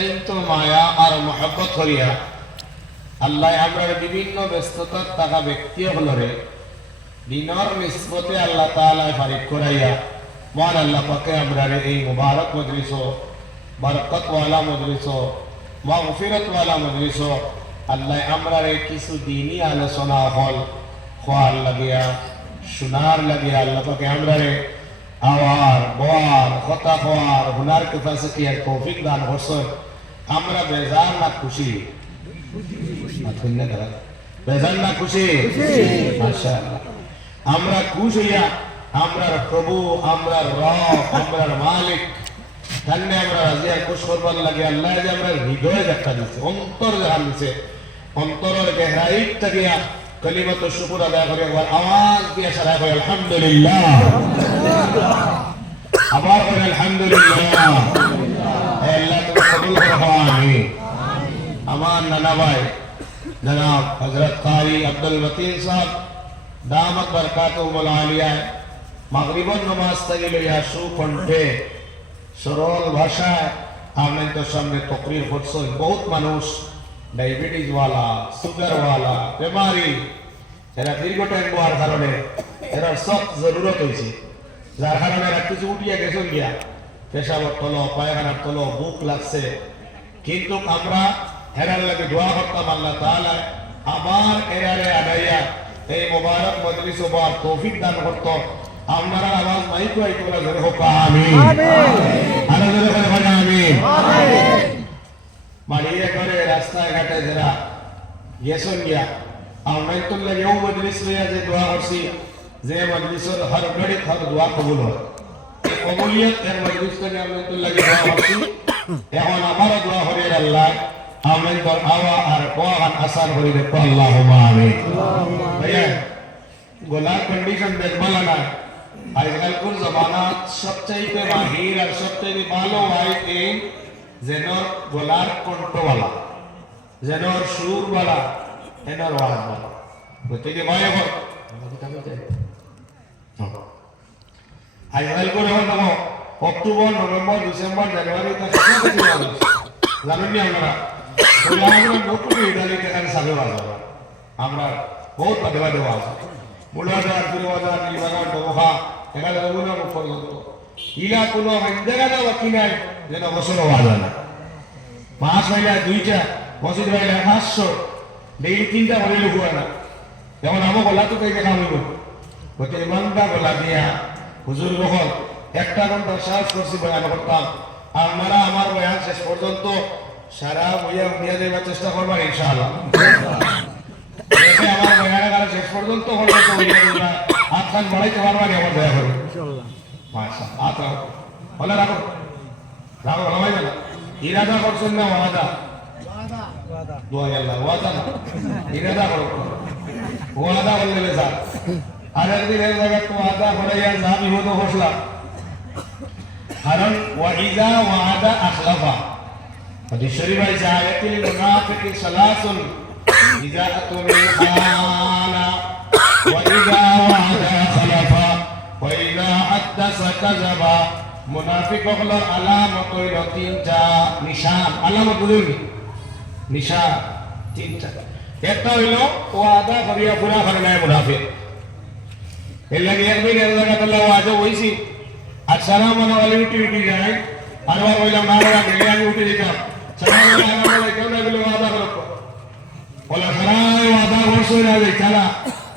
অত্যন্ত মায়া আর মহব্বত করিয়া আল্লাহ আমরা বিভিন্ন ব্যস্ততার থাকা ব্যক্তি হলরে দিনর নিসবতে আল্লাহ তাআলা ফারিক করাইয়া মহান আল্লাহ পাকে আমরা এই মুবারক মজলিস বরকত ওয়ালা মজলিস মাগফিরত ওয়ালা মজলিস আল্লাহ আমরা কিছু দিনই আলোচনা হল খোয়ার লাগিয়া শোনার লাগিয়া আল্লাহ পাকে আমরা আওয়ার বোয়ার কথা খোয়ার হুনার ক্যাপাসিটি আর তৌফিক দান করছেন। আমরা বেজার না খুশি? বেজার না খুশি? মাশাআল্লাহ। আমরা খুশ হইয়া আমরার প্রভু, আমরার রব, আমরার মালিক তাহলে আমরা রাজি আর খুশ করবার লাগে আল্লাহ যে আমরা হৃদয় দেখা দিচ্ছে, অন্তর জাহান দিচ্ছে, অন্তরের গহরাইত থাকিয়া কালিমাত শুকর আদায় করে একবার আওয়াজ দিয়ে সারা করে আলহামদুলিল্লাহ, আবার করে আলহামদুলিল্লাহ। আল্লাহ তুমি কবুল করো আমিন। আমার নানা ভাই জনাব হযরত কারি আব্দুল মতিন সাহেব দামাত বরকাতুহুল আলিয়া মাগরিবন নামাজ থেকে লইয়া সুকণ্ঠে সরল ভাষায় আপনাদের সামনে তকরির করছেন। বহুত মানুষ ডায়াবেটিস ওয়ালা, সুগার ওয়ালা, বেমারি, এরা দীর্ঘ টাইম হওয়ার কারণে এরা সব জরুরত হয়েছে, যার কারণে এরা কিছু উঠিয়া গেছেন গিয়া পেশাবর তলো, পায়খানার তলো, বুক লাগছে। কিন্তু আমরা এরার লাগে দোয়া করতাম আল্লাহ তাআলা আবার এরারে আদাইয়া এই মুবারক মজলিস ওবার তৌফিক দান করত। আপনারা আওয়াজ মাইক আইত বলা জোরে হোক আমিন, আরো জোরে করে আমিন। মারিয়ে করে রাস্তায় ঘাটে যারা গেছেন গিয়া আমরা তো লাগে ও মজলিস লইয়া যে দোয়া করছি, যে মজলিসের হর ঘড়ি হর দোয়া কবুল হয়, এই কবুলিয়ত এর মজলিস থেকে আমরা তো লাগে দোয়া করছি। এখন আমারও দোয়া করে আল্লাহ আমিন তো আওয়া আর কোয়ান আসান করে দেখো আল্লাহুম্মা আমিন। ভাইয়া গোলার কন্ডিশন দেখবালা না, আজকালকার জমানাত সবচাইতে মাহির আর সবচাইতে ভালো হয় এই যেন গোলার কণ্ঠওয়ালা, যেন সুরওয়ালা, এনার ওয়াজওয়ালা গতিকে ভয় হল আজকালকার এখন দেখো অক্টোবর, নভেম্বর, ডিসেম্বর, জানুয়ারি জানেন আপনারা আমরা বহুত বাদে বাদে আছে মুলাদার দুর্বাজার নির্বাচন দমহা এখানে রঘুনা পর্যন্ত ইলা কোনো জায়গা বাকি নাই যেন বছর ওয়াজা না। মাস হইলে দুইটা, মসজিদ হইলে 500, ডেইলি 3টা করে লোক হয় না। যেমন আমার গলা তো তাই দেখা হইব হতে ইমানটা গলা দিয়া হুজুর যখন 1 ঘন্টা সাহস করছি বয়ান করতাম, আমরা আমার বয়ান শেষ পর্যন্ত সারা বইয়া উনিয়া দেওয়ার চেষ্টা করবার ইনশাআল্লাহ। আমার বয়ান শেষ পর্যন্ত হাত খান বাড়াইতে পারবানি আমার দয়া করে হাত রাখো, হলে রাখো রাখো ভাবাই না। ইরাদা করছেন না ওয়াদা? ওয়াদা না, ইরাদা করো। ওয়াদা বললে স্যার আর একদিন এক জায়গায় তো ওয়াদা করাইয়া যা বিপদ ঘটলা, কারণ ওয়াইদা ওয়াদা আখলাফা হাদিস শরীফ আছে আয়াতুল মুনাফিকি সালাসুন ইযা আতুমিল খানা ওয়া ইযা ওয়াদা খালাফা ওয়া ইযা হাদাসা কাযাবা। মুনাফিক হলো আলামত হইল 3টা নিশান, আলামত বুঝুন নিশান 3টা। একটা হইল ওয়াদা করিয়া পুরা করে নাই মুনাফিক। এর লাগে একদিন এক জায়গাতে ওয়াদা হইছি আর সালাম আলাইহি উঠি যায় আর বললাম না গেলে আমি উঠে যেতাম সালাম আলাইহি কেউ না বলে ওয়াদা করো বলা সারা ওয়াদা করছো না যে চালা